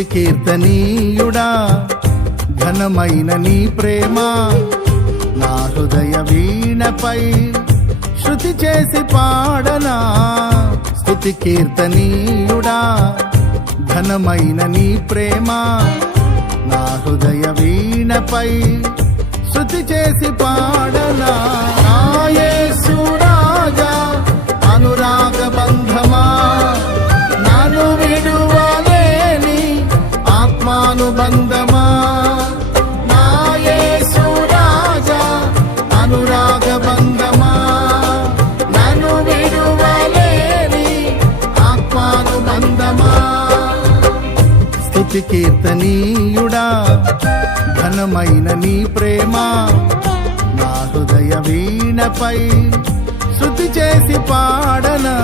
స్తుతి కీర్తనీయుడా ఘనమైన నీ ప్రేమ నా హృదయ వీణపై శృతి చేసి పాడనా. స్తుతి కీర్తనీయుడా ఘనమైన నీ ప్రేమ నా హృదయ వీణపై శృతి చేసి పాడనా. నా యేసు రాజా అనురాగ బంధమా నన్ను విడువలేని ఆత్మానుబంధమా. నా యేసు రాజా అనురాగ బంధమా నన్ను విడువలేని ఆత్మానుబంధమా. స్తుతి కీర్తనీయుడా ఘనమైన నీ ప్రేమ నా హృదయ వీణపై శృతి చేసి పాడనా.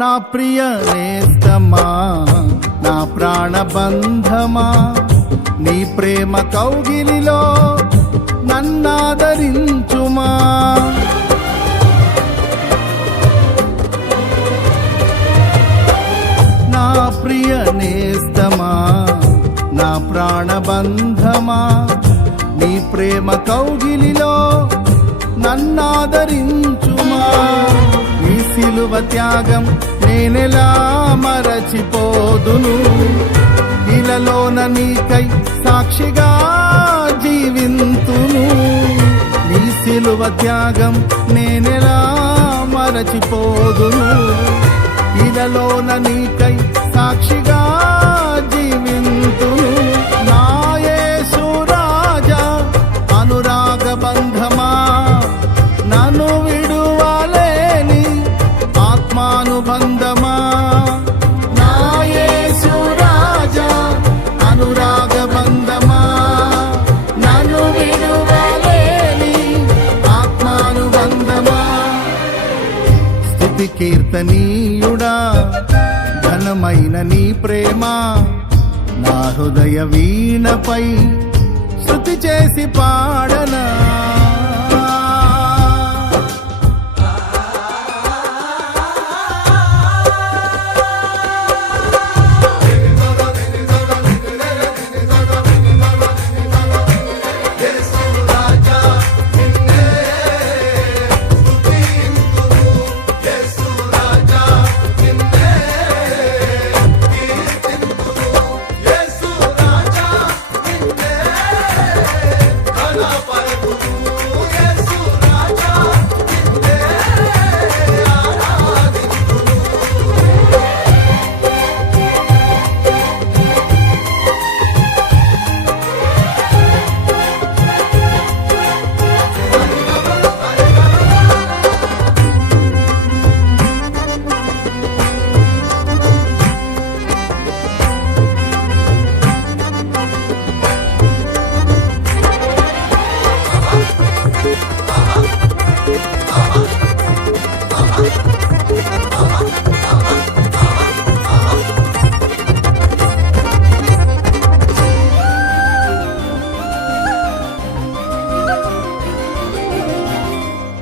నా ప్రియ నేస్తమా నా ప్రాణబంధమా నీ ప్రేమ కౌగిలిలో నన్నాదరించుమా. నా ప్రియ నేస్తమా నా ప్రాణబంధమా నీ ప్రేమ కౌగిలిలో నన్నాదరించుమా. నీ సిలువ త్యాగం నేనెలా మరచిపోదును, ఇలలోన నీకై సాక్షిగా జీవింతును. నీ సిలువ త్యాగం నేనెలా మరచిపోదును, ఇలలోన నీకై సాక్షిగా జీవింతును. నా యేసు రాజా అనురాగ బంధమా నన్ను విడువలేని ఆత్మానుబంధమా. నా యేసు రాజా అనురాగ బంధమా నన్ను విడువలేని ఆత్మానుబంధమా. స్తుతి కీర్తనీయుడా ఘనమైన నీ ప్రేమ నా హృదయ వీణపై శృతి చేసి పాడనా.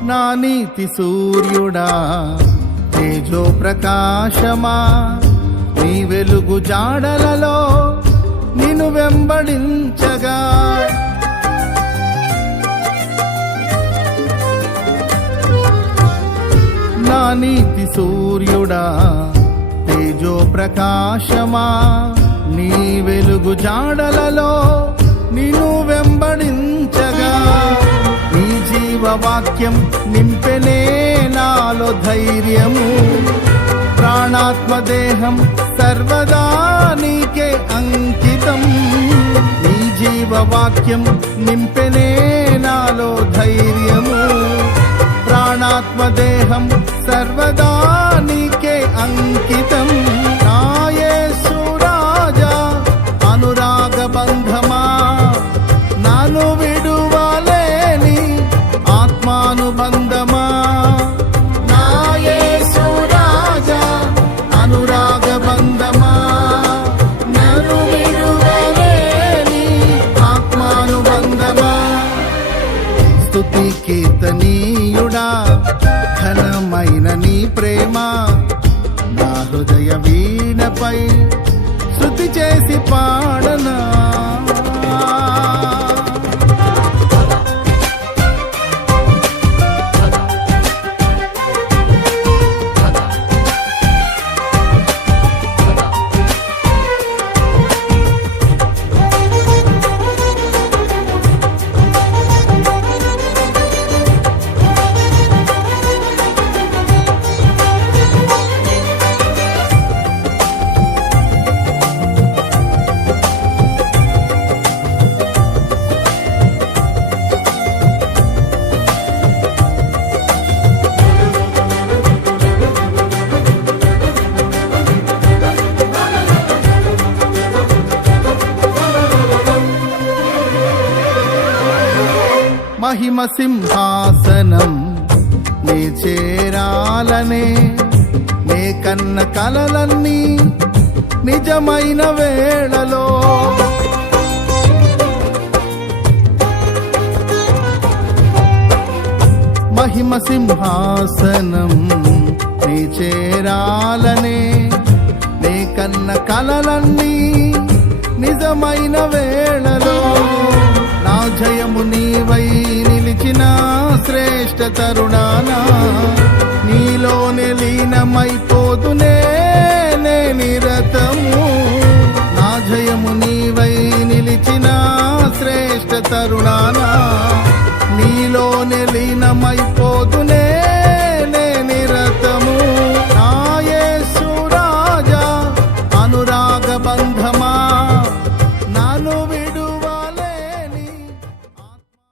నా నీతి సూర్యుడా తేజో ప్రకాశమా నీ వెలుగు జాడలలో నిన్ను వెంబడించగా. నా నీతి సూర్యుడా తేజో ప్రకాశమా నీ వెలుగు జాడలలో నిన్ను వెంబడించగా నీ జీవవాక్యం నింపెనే నాలో ధైర్యము. ప్రాణాత్మ దేహం సర్వదా నీకే అంకితం. నీ జీవవాక్యం నింపెనే నాలో ధైర్యము. ప్రాణాత్మ దేహం సర్వదా నీకే అంకితం. నా యేసు రాజా అనురాగ బంధమా, నాను విడువలేని ఆత్మానుబంధమా. నా యేసు రాజా అనురాగ బంధమా, నన్ను విడువలేని ఆత్మానుబంధమా. స్తుతి కీర్తనీయుడా ఘనమైన నీ ప్రేమ నా హృదయ వీణపై శృతి చేసి పాడనా. మహిమ సింహాసనం నే చేరాలనే నే కన్న కలలన్నీ నిజమైన వేళలో మహిమ సింహాసనం నే చేరాలనే నే కన్న కలలన్నీ నిజమైన వేళలో నా జయము నీవై నిలిచిన శ్రేష్ఠ తరుణానా